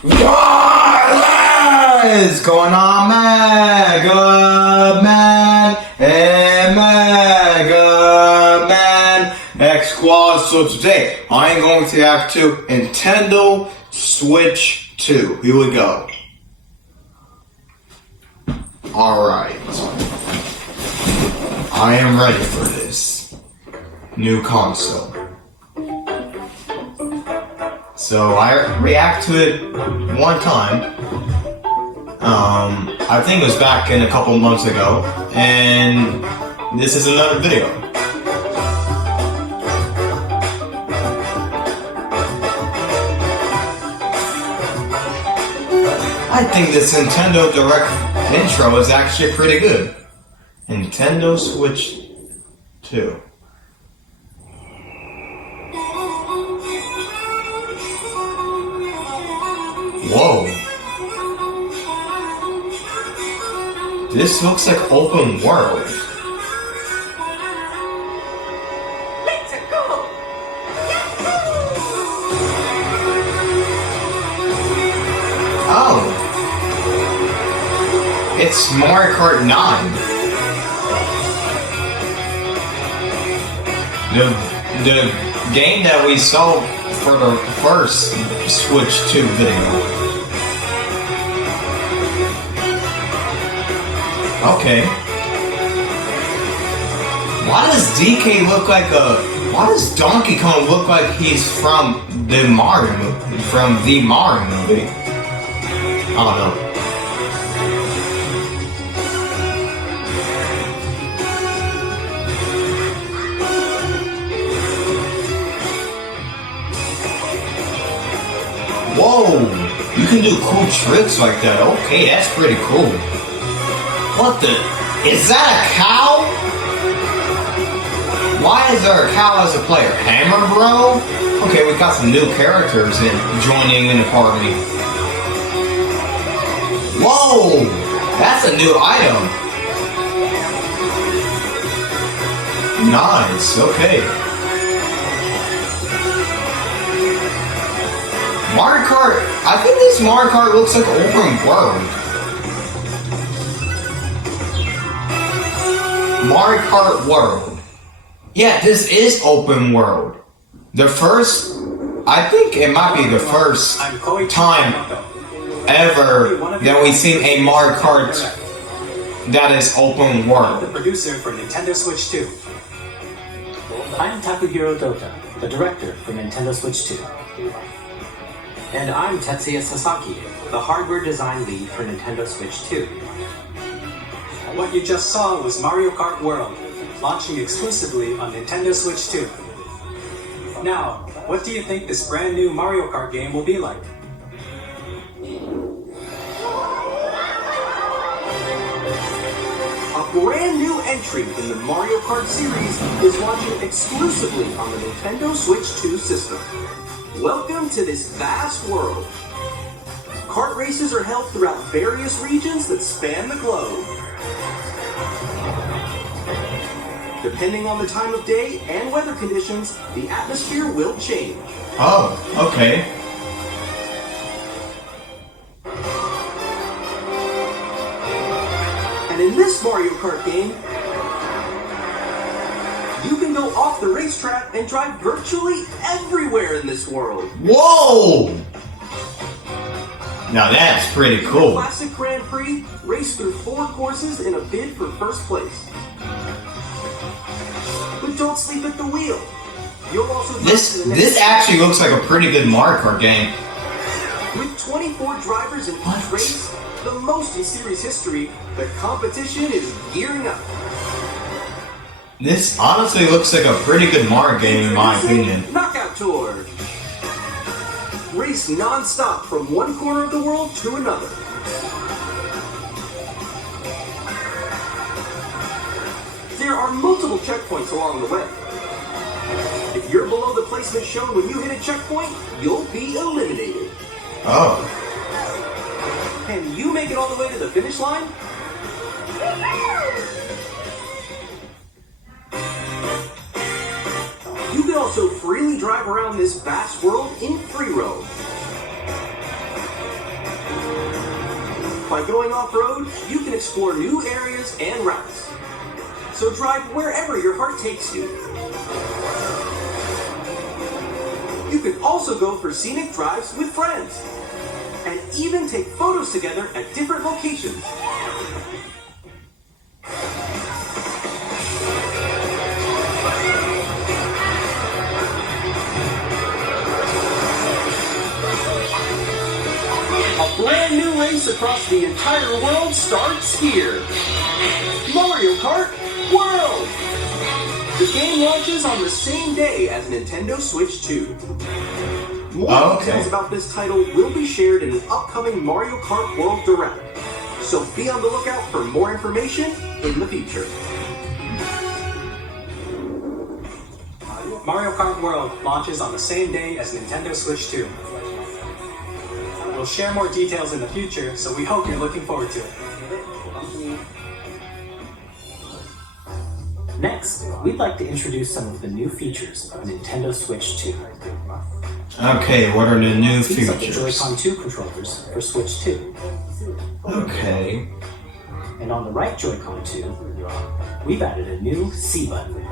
What is going on, Mega Man and Mega Man X Squad? So today I am going to react to Nintendo Switch 2. Here we go. Alright. I am ready for this new console. So I react to it one time. I think it was back in a couple months ago, and this is another video. I think this Nintendo Direct intro is actually pretty good. Nintendo Switch 2. Whoa. This looks like open world. Let's go. Oh. It's Mario Kart 9. The game that we saw for the first Switch 2 video. Okay. Why does DK look like why does Donkey Kong look like he's from the Mario movie? From the Mario movie? I don't know. Whoa! You can do cool tricks like that. Okay, that's pretty cool. What the? Is that a cow? Why is there a cow as a player? Hammer Bro? Okay, we got some new characters joining in the party. Whoa! That's a new item. Nice, okay. Mario Kart, I think this Mario Kart looks like open world. Mario Kart World. Yeah, this is open world. The first, I think it might be the first time ever that we've seen a Mario Kart that is open world. The producer for Nintendo Switch 2. I'm Takuhiro Dota, the director for Nintendo Switch 2. And I'm Tetsuya Sasaki, the hardware design lead for Nintendo Switch 2. What you just saw was Mario Kart World, launching exclusively on Nintendo Switch 2. Now, what do you think this brand new Mario Kart game will be like? A brand new entry in the Mario Kart series is launching exclusively on the Nintendo Switch 2 system. Welcome to this vast world. Kart races are held throughout various regions that span the globe. Depending on the time of day and weather conditions, the atmosphere will change. Oh, okay. And in this Mario Kart game, you can go off the racetrack and drive virtually everywhere in this world. Whoa! Now that's pretty cool. Classic Grand Prix, race through 4 courses in a bid for first place. But don't sleep at the wheel. You'll also This actually looks like a pretty good Mario Kart game. With 24 drivers in each race, the most in series history, the competition is gearing up. This honestly looks like a pretty good Mario game in my opinion. Knockout Tour. Race non-stop from one corner of the world to another. There are multiple checkpoints along the way. If you're below the placement shown when you hit a checkpoint, you'll be eliminated. Oh. Can you make it all the way to the finish line? You can also freely drive around this vast world in free roam. By going off-road, you can explore new areas and routes. So drive wherever your heart takes you. You can also go for scenic drives with friends. And even take photos together at different locations. A brand new race across the entire world starts here. Mario Kart World! The game launches on the same day as Nintendo Switch 2. More details about this title will be shared in an upcoming Mario Kart World Direct. So be on the lookout for more information in the future. Mario Kart World launches on the same day as Nintendo Switch 2. We'll share more details in the future, so we hope you're looking forward to it. Next, we'd like to introduce some of the new features of Nintendo Switch 2. Okay, what are the new These are the features? Joy-Con 2 controllers for Switch 2. Okay. And on the right Joy-Con 2, we've added a new C button.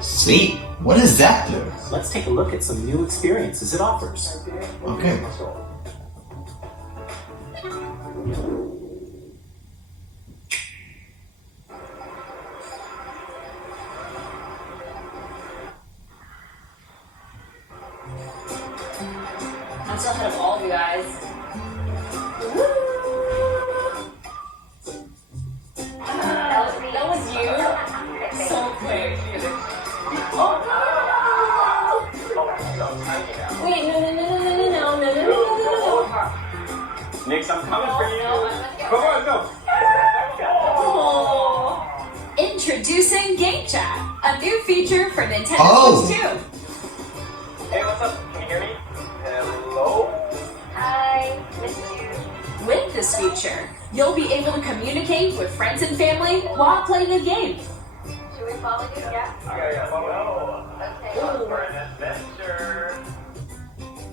See? What does that do? Let's take a look at some new experiences it offers. Okay. I'm still ahead of all of you guys. That was you. So quick. Oh no! Wait, no. Nix, I'm coming for you. No, Come on, go. Oh. Introducing Game Chat, a new feature for Nintendo Switch 2. Hey, what's up? Can you hear me? Hello? I missed you. With this feature, you'll be able to communicate with friends and family while playing a game. Should we follow you? Yeah. Okay, Okay. for an adventure.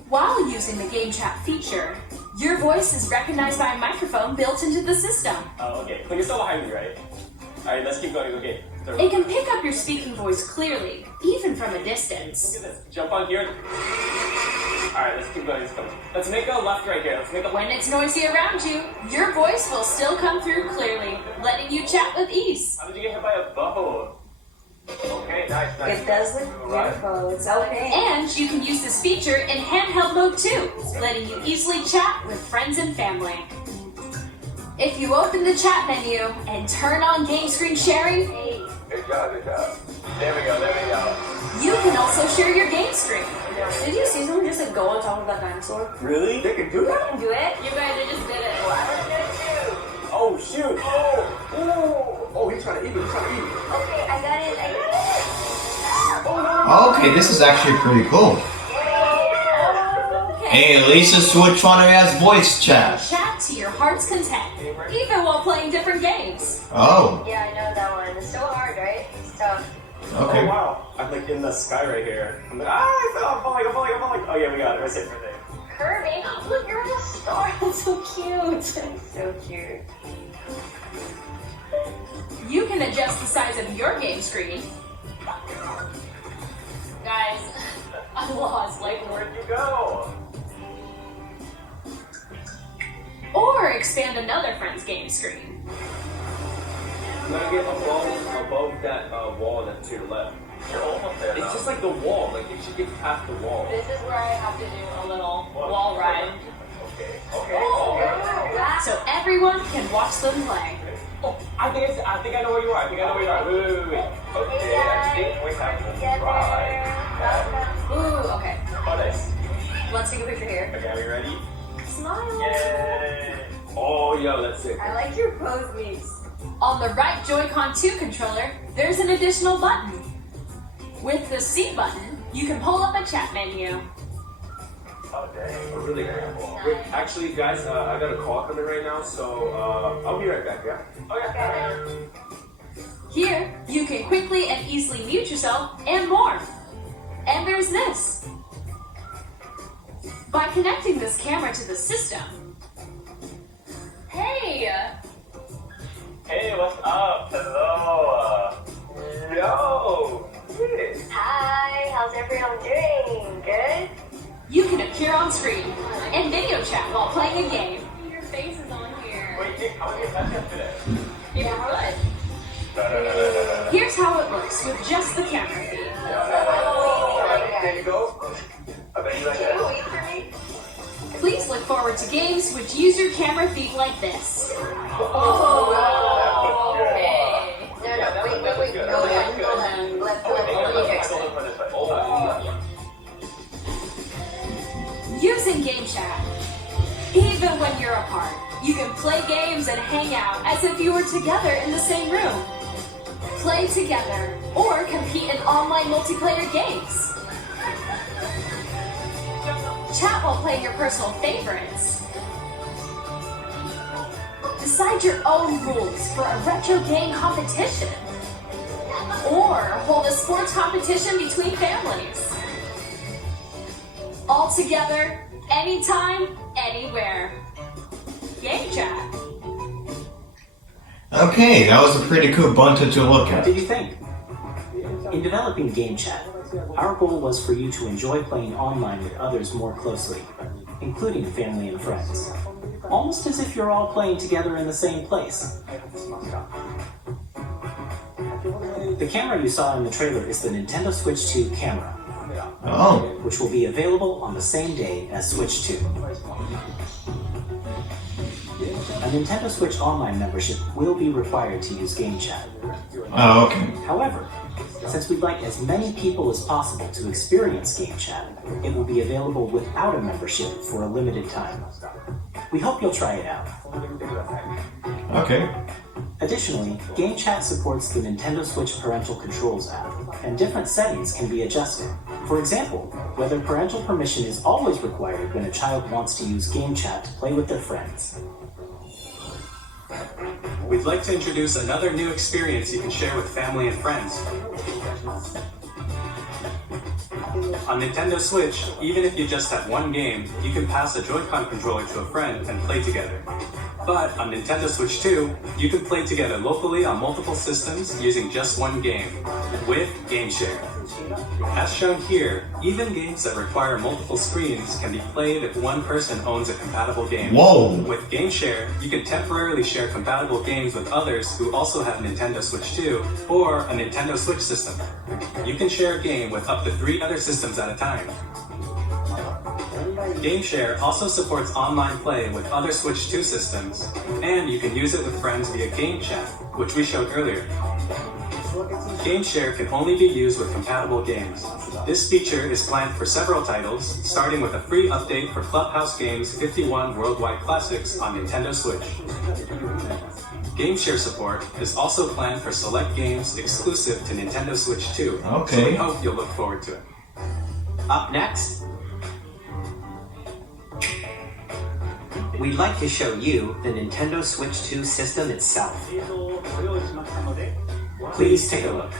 While using the Game Chat feature, your voice is recognized by a microphone built into the system. Oh, okay. But you're still behind me, right? Alright, let's keep going. Okay. It can pick up your speaking voice clearly, even from a distance. Look at this. Jump on here. Alright, let's keep going. Let's make a left right here. Let's make a When it's noisy around you, your voice will still come through clearly, letting you chat with ease. How did you get hit by a bubble? Okay, nice. It does look beautiful. It's okay. And you can use this feature in handheld mode too, letting you easily chat with friends and family. If you open the chat menu and turn on game screen sharing, Good job, good job. There we go, there we go. you can also share your game screen. Did you see someone just like go on top of that dinosaur? Really? They can do that? Do it? You guys just did it. Oh, shoot. Oh, he's trying to eat me. He's trying to eat me. Okay, I got it. Okay, this is actually pretty cool. Hey, at least the Switch one has voice chat. Chat to your heart's content, even while playing different games. Oh, Yeah, I know that one. It's so hard, right? It's tough. okay. Oh, wow. I'm like in the sky right here. I'm like, I fell. I'm falling. Oh, yeah, we got it. Right there. Kirby, look, you're in a star. That's so cute. So cute. You can adjust the size of your game screen. Guys, I'm lost. Like, Where'd you go? or expand another friend's game screen. I'm gonna get above that wall that's to your left. You're almost there. It's just like the wall. Like you should get past the wall. This is where I have to do a little wall ride. Okay. So everyone can watch them play. Oh, I think I know where you are. Wait. Okay, I think we have to try. Ooh, okay. Oh, nice. Let's take a picture here. Okay, are we ready? Smile. Yay! Oh, yo, that's it. I like your pose, Meeks. On the right Joy-Con 2 controller, there's an additional button. With the C button, you can pull up a chat menu. Oh, dang. We're really cool. Wait, actually, guys, I got a call coming right now, so I'll be right back, yeah? Okay. Here, you can quickly and easily mute yourself and more. And there's this. By connecting this camera to the system, hey, Hey, what's up? Hello. Yo. Hi, how's everyone doing? Good? You can appear on screen and video chat while playing a game. Your face is on here. Wait, Nick, how many catch up today? Yeah, good. Here's how it looks with just the camera feed. There you go. I bet you like Can you that. wait for me? Please look forward to games which use your camera feed like this. Oh, okay. No, wait. Good. Go ahead. Let me fix it. Using Game Chat. Even when you're apart, you can play games and hang out as if you were together in the same room. Play together or compete in online multiplayer games. Chat while playing your personal favorites. Decide your own rules for a retro game competition. Or hold a sports competition between families. All together, anytime, anywhere. Game Chat. Okay, that was a pretty cool button to look What at. did you think? In developing Game Chat, our goal was for you to enjoy playing online with others more closely, including family and friends. Almost as if you're all playing together in the same place. The camera you saw in the trailer is the Nintendo Switch 2 camera, Oh, which will be available on the same day as Switch 2. A Nintendo Switch Online membership will be required to use Game Chat. oh, okay. However, since we'd like as many people as possible to experience Game Chat, it will be available without a membership for a limited time. We hope you'll try it out. Okay. Additionally, Game Chat supports the Nintendo Switch Parental Controls app, and different settings can be adjusted. For example, whether parental permission is always required when a child wants to use Game Chat to play with their friends. We'd like to introduce another new experience you can share with family and friends. On Nintendo Switch, even if you just have one game, you can pass a Joy-Con controller to a friend and play together. But on Nintendo Switch 2, you can play together locally on multiple systems using just one game, with Game Share. As shown here, even games that require multiple screens can be played if one person owns a compatible game. Whoa. With Game Share, you can temporarily share compatible games with others who also have Nintendo Switch 2 or a Nintendo Switch system. You can share a game with up to 3 other systems at a time. Game Share also supports online play with other Switch 2 systems, and you can use it with friends via Game Chat, which we showed earlier. Game Share can only be used with compatible games. This feature is planned for several titles, starting with a free update for Clubhouse Games 51 Worldwide Classics on Nintendo Switch. Game Share support is also planned for select games exclusive to Nintendo Switch 2, so Okay. we hope you'll look forward to it. Up next, we'd like to show you the Nintendo Switch 2 system itself. Please take a look.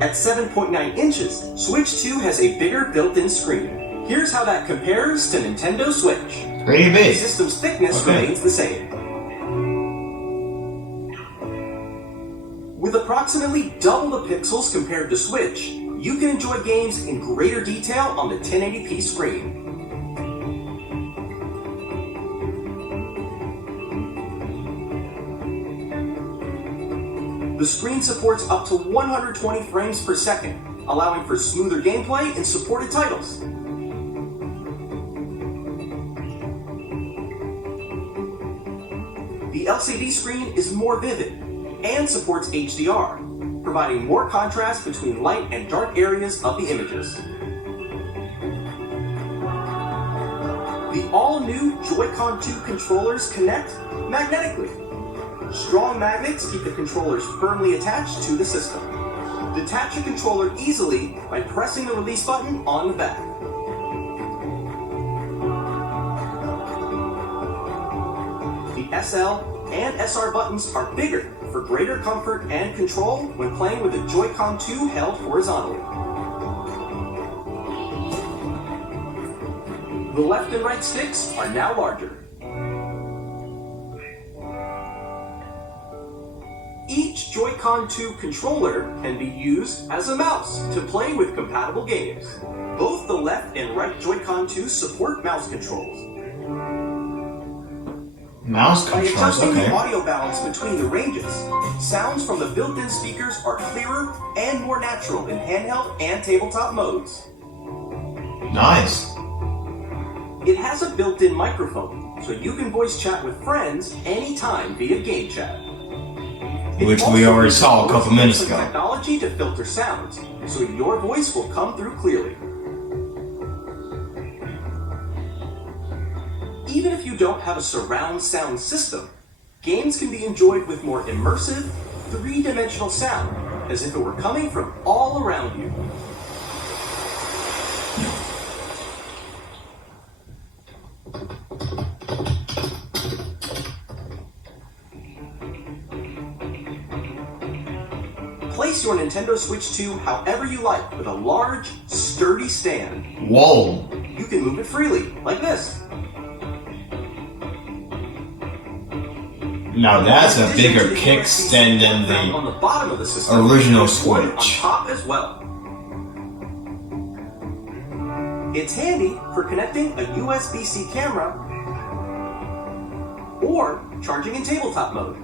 At 7.9 inches, Switch 2 has a bigger built-in screen. Here's how that compares to Nintendo Switch. Pretty The big. system's thickness Okay. remains the same. With approximately double the pixels compared to Switch, you can enjoy games in greater detail on the 1080p screen. The screen supports up to 120 frames per second, allowing for smoother gameplay in supported titles. The LCD screen is more vivid and supports HDR, providing more contrast between light and dark areas of the images. The all-new Joy-Con 2 controllers connect magnetically. Strong magnets keep the controllers firmly attached to the system. Detach a controller easily by pressing the release button on the back. The SL and SR buttons are bigger for greater comfort and control when playing with the Joy-Con 2 held horizontally. The left and right sticks are now larger. Each Joy-Con 2 controller can be used as a mouse to play with compatible games. Both the left and right Joy-Con 2 support mouse controls. Mouse By controls, adjusting okay. the audio balance between the ranges, sounds from the built-in speakers are clearer and more natural in handheld and tabletop modes. Nice. It has a built-in microphone, so you can voice chat with friends anytime via game chat. It Which also we already uses saw a couple minutes voice ago. technology to filter sounds, so your voice will come through clearly. Even if you don't have a surround sound system, games can be enjoyed with more immersive, three-dimensional sound, as if it were coming from all around you. Place your Nintendo Switch 2 however you like with a large, sturdy stand. Whoa. You can move it freely, like this. Now that's a In addition bigger to the kickstand than USB on the the bottom of the system, original there's one on Switch. top as well. It's handy for connecting a USB-C camera or charging in tabletop mode.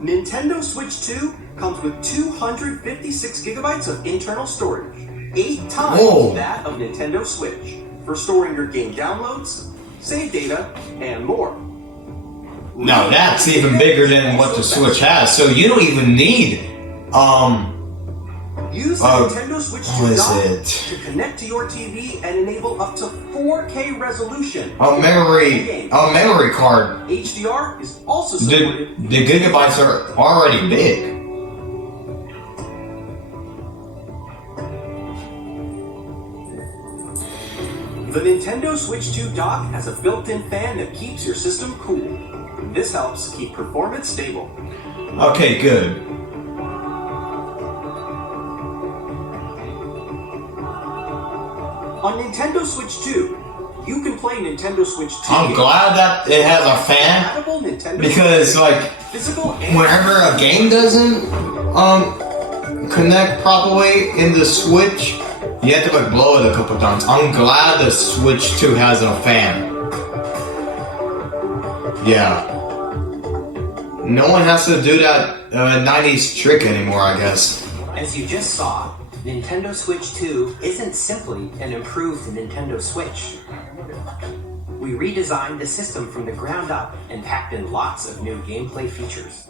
Nintendo Switch 2 comes with 256 gigabytes of internal storage, 8 times Whoa. that of Nintendo Switch, for storing your game downloads, save data, and more. Now that's even bigger than what the Switch has, so you don't even need Use the Nintendo Switch 2 what is dock it? to connect to your TV and enable up to 4K resolution. a memory card. HDR is also supported. The gigabytes are already big. The Nintendo Switch 2 dock has a built-in fan that keeps your system cool. This helps keep performance stable. Okay, good. On Nintendo Switch 2, you can play Nintendo Switch 2. I'm glad that it has a fan Compatible Nintendo because, Switch like, physical and whenever a game doesn't connect properly in the Switch, you have to like blow it a couple times. I'm glad the Switch 2 has a fan. Yeah. No one has to do that 90s trick anymore, I guess. As you just saw, Nintendo Switch 2 isn't simply an improved Nintendo Switch. We redesigned the system from the ground up and packed in lots of new gameplay features.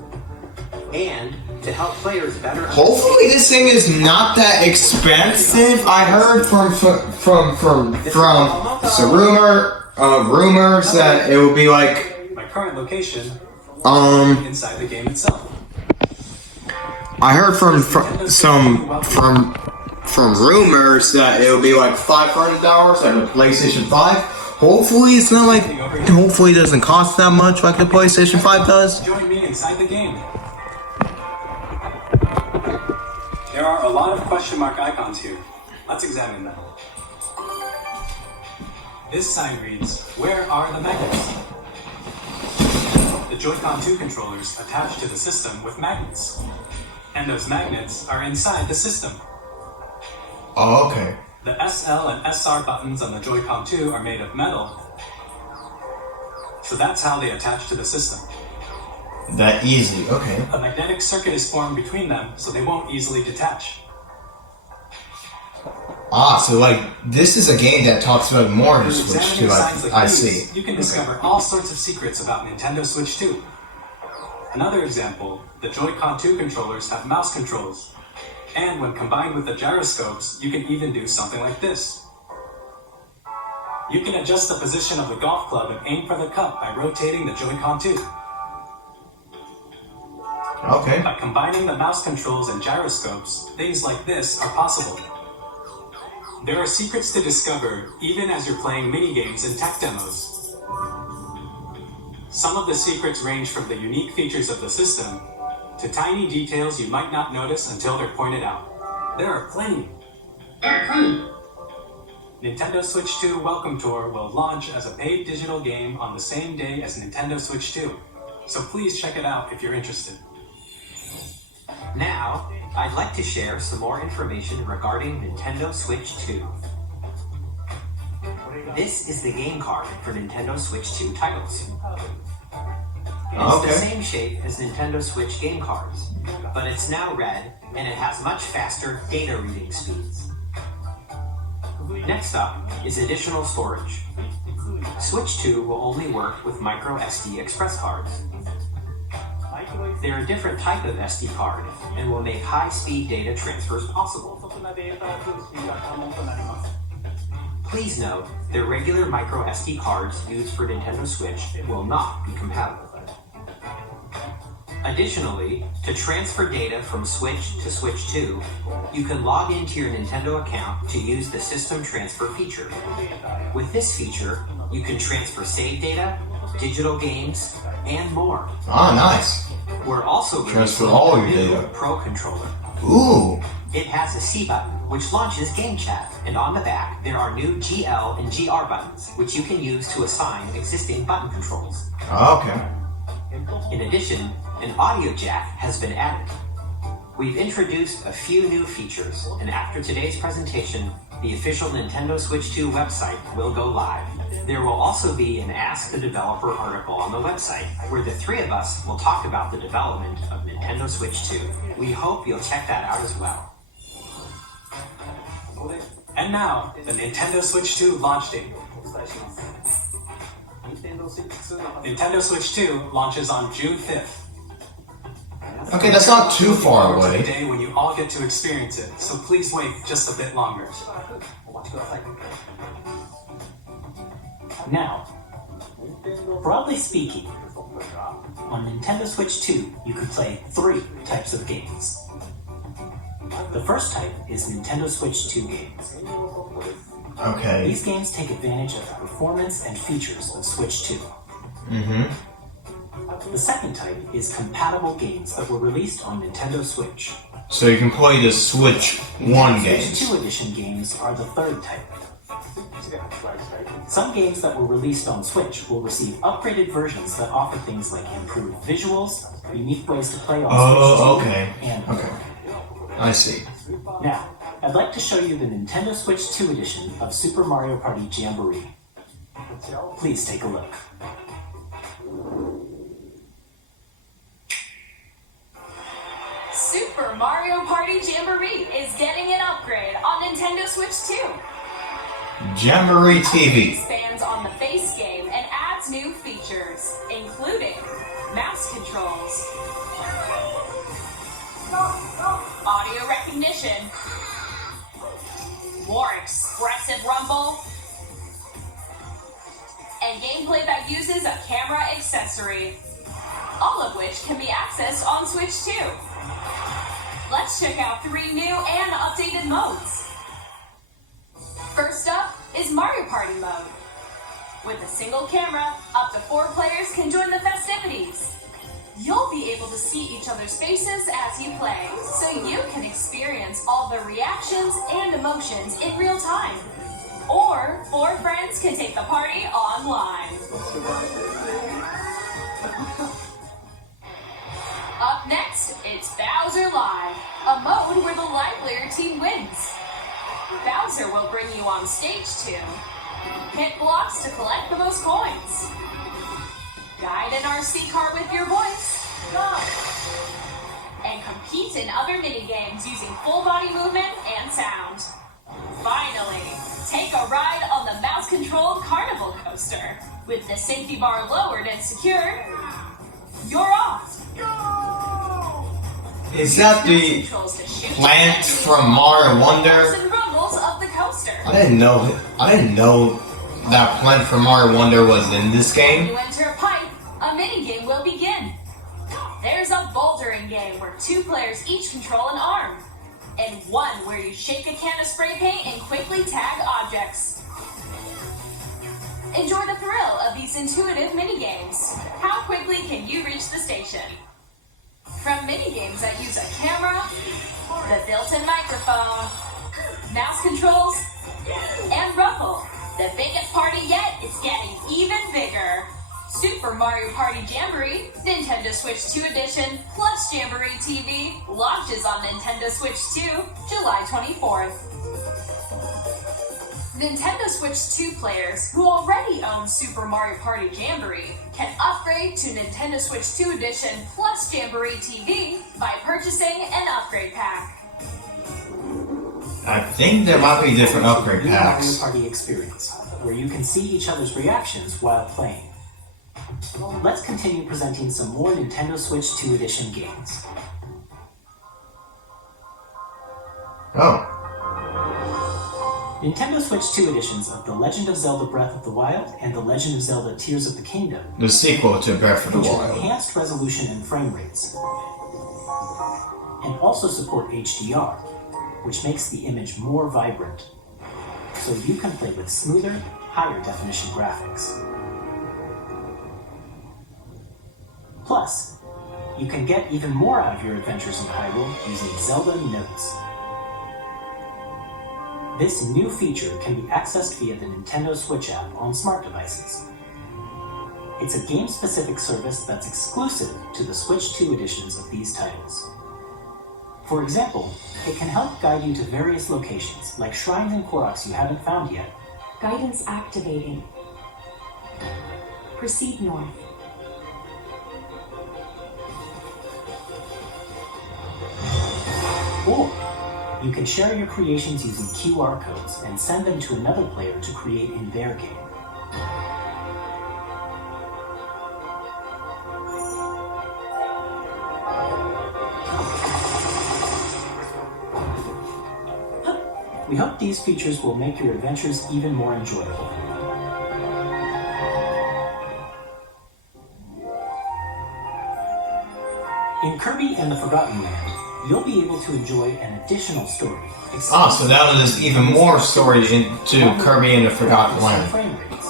And to help players better Hopefully this thing is not that expensive. I heard from some rumors that it would be like My current location inside the game itself. I heard from rumors that it would be like $500 at the PlayStation 5. Hopefully it's not like hopefully it doesn't cost that much like the PlayStation 5 does. Join me inside the game. There are a lot of question mark icons here. Let's examine them. This sign reads, "Where are the magnets?" The Joy-Con 2 controllers attach to the system with magnets. And those magnets are inside the system. Oh, okay. The SL and SR buttons on the Joy-Con 2 are made of metal. So that's how they attach to the system. That easy, okay. A magnetic circuit is formed between them, so they won't easily detach. Ah, so like this is a game that talks about more than Through Switch examining 2. signs like I these, see. you can discover all sorts of secrets about Nintendo Switch 2. Another example, the Joy-Con 2 controllers have mouse controls. And when combined with the gyroscopes, you can even do something like this. You can adjust the position of the golf club and aim for the cup by rotating the Joy-Con 2. Okay. By combining the mouse controls and gyroscopes, things like this are possible. There are secrets to discover even as you're playing minigames and tech demos. Some of the secrets range from the unique features of the system to tiny details you might not notice until they're pointed out. There are plenty. Nintendo Switch 2 Welcome Tour will launch as a paid digital game on the same day as Nintendo Switch 2, so please check it out if you're interested. Now, I'd like to share some more information regarding Nintendo Switch 2. This is the game card for Nintendo Switch 2 titles. It's the same shape as Nintendo Switch game cards, but it's now red and it has much faster data reading speeds. Next up is additional storage. Switch 2 will only work with micro SD express cards. They're a different type of SD card and will make high-speed data transfers possible. Please note that regular micro SD cards used for Nintendo Switch will not be compatible. Additionally, to transfer data from Switch to Switch 2, you can log into your Nintendo account to use the System Transfer feature. With this feature, you can transfer save data, digital games, and more. Ah, nice. We're also Transfer releasing all a your new data. Pro Controller. Ooh. It has a C button, which launches Game Chat, and on the back, there are new GL and GR buttons, which you can use to assign existing button controls. Okay. In addition, an audio jack has been added. We've introduced a few new features, and after today's presentation, the official Nintendo Switch 2 website will go live. There will also be an Ask the Developer article on the website, where the three of us will talk about the development of Nintendo Switch 2. We hope you'll check that out as well. And now, the Nintendo Switch 2 launch date. Nintendo Switch 2 launches on June 5th. Okay, that's not too far The away. day when you all get to experience it, so please wait just a bit longer. Now, broadly speaking, on Nintendo Switch 2, you can play 3 types of games. The first type is Nintendo Switch 2 games. Okay. These games take advantage of the performance and features of Switch 2. The second type is compatible games that were released on Nintendo Switch. So you can play the Switch 1 Switch games. 2 edition games are the third type. Some games that were released on Switch will receive upgraded versions that offer things like improved visuals, unique ways to play on Oh, Switch 2, okay. and Okay. I see. Now, I'd like to show you the Nintendo Switch 2 edition of Super Mario Party Jamboree. Please take a look. Super Mario Party Jamboree is getting an upgrade on Nintendo Switch 2. Jamboree TV. Expands on the base game and adds new features, including mouse controls, audio recognition, more expressive rumble, and gameplay that uses a camera accessory, all of which can be accessed on Switch 2. Let's check out 3 new and updated modes. First up is Mario Party mode. With a single camera, up to 4 players can join the festivities. You'll be able to see each other's faces as you play, so you can experience all the reactions and emotions in real time. Or 4 friends can take the party online. Up next, it's Bowser Live, a mode where the livelier team wins. Bowser will bring you on stage to hit blocks to collect the most coins, guide an RC car with your voice, and compete in other mini-games using full body movement and sound. Finally, take a ride on the mouse-controlled carnival coaster. With the safety bar lowered and secured, you're off! Is that the plant from Mario Wonder? And rumbles of the coaster. I didn't know that plant from Mario Wonder was in this When game. you enter a pipe, a mini-game will begin. There's a bouldering game where 2 players each control an arm, and 1 where you shake a can of spray paint and quickly tag objects. Enjoy the thrill of these intuitive mini-games. How quickly can you reach the station? From mini games that use a camera, the built-in microphone, mouse controls, and Rumble, the biggest party yet is getting even bigger. Super Mario Party Jamboree, Nintendo Switch 2 Edition, plus Jamboree TV launches on Nintendo Switch 2, July 24th. Nintendo Switch 2 players who already own Super Mario Party Jamboree can upgrade to Nintendo Switch 2 Edition plus Jamboree TV by purchasing an upgrade pack. I think there might be different upgrade New Mario packs. Party experience, where you can see each other's reactions while playing. Let's continue presenting some more Nintendo Switch 2 Edition games. Oh. Nintendo Switch 2 editions of The Legend of Zelda Breath of the Wild and The Legend of Zelda Tears of the Kingdom The sequel to Breath of the feature Wild. enhanced resolution and frame rates, and also support HDR, which makes the image more vibrant, so you can play with smoother, higher definition graphics. Plus, you can get even more out of your adventures in Hyrule using Zelda Notes. This new feature can be accessed via the Nintendo Switch app on smart devices. It's a game-specific service that's exclusive to the Switch 2 editions of these titles. For example, it can help guide you to various locations, like shrines and Koroks you haven't found yet. Guidance activating. Proceed north. Or you can share your creations using QR codes and send them to another player to create in their game. We hope these features will make your adventures even more enjoyable. In Kirby and the Forgotten Land, you'll be able to enjoy an additional story. Ah, so now there's even more story into Kirby and the Forgotten Land. Frame rates.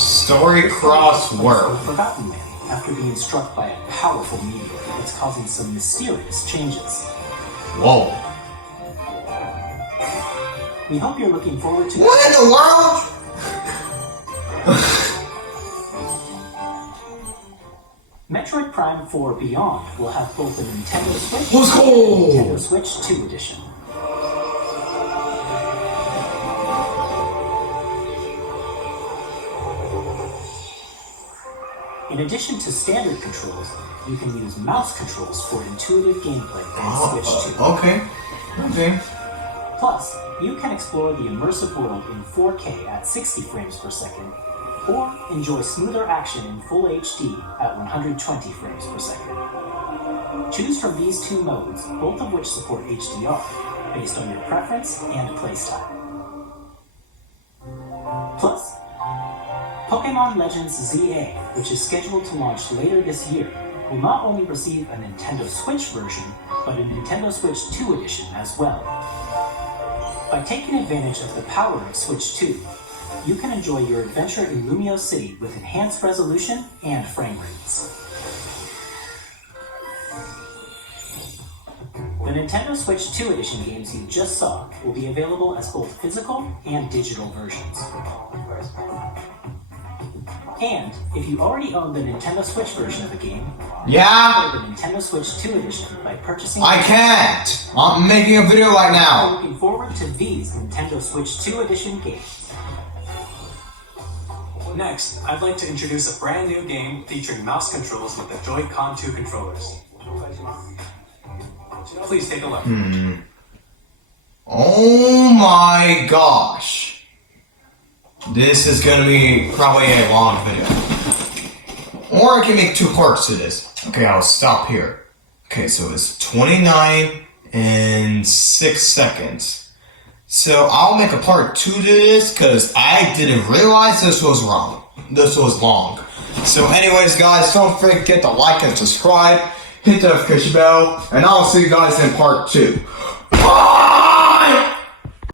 Story cross The world. Forgotten Land, after being struck by a powerful meteor that's causing some mysterious changes. Whoa. We hope you're looking forward to What in the world? Metroid Prime 4 Beyond will have both a Nintendo Switch Let's go! and Nintendo Switch 2 edition. In addition to standard controls, you can use mouse controls for intuitive gameplay on Switch 2. Okay. Okay. Plus, you can explore the immersive world in 4K at 60 frames per second, or enjoy smoother action in full HD at 120 frames per second. Choose from these two modes, both of which support HDR, based on your preference and playstyle. Plus, Pokémon Legends ZA, which is scheduled to launch later this year, will not only receive a Nintendo Switch version, but a Nintendo Switch 2 edition as well. By taking advantage of the power of Switch 2, you can enjoy your adventure in Lumio City with enhanced resolution and frame rates. The Nintendo Switch 2 edition games you just saw will be available as both physical and digital versions. And if you already own the Nintendo Switch version of a game, Yeah? play the Nintendo Switch 2 edition by purchasing. I can't. I'm making a video right I'm now. looking forward to these Nintendo Switch 2 edition games. Next, I'd like to introduce a brand new game featuring mouse controls with the Joy-Con 2 controllers. Please take a look. Oh my gosh. This is gonna be probably a long video. Or I can make 2 parts to this. Okay, I'll stop here. Okay, so it's 29 and 6 seconds. So I'll make a part 2 to this because I didn't realize this was wrong. This was long. So anyways guys, don't forget to like and subscribe. Hit the notification bell. And I'll see you guys in part 2. Bye!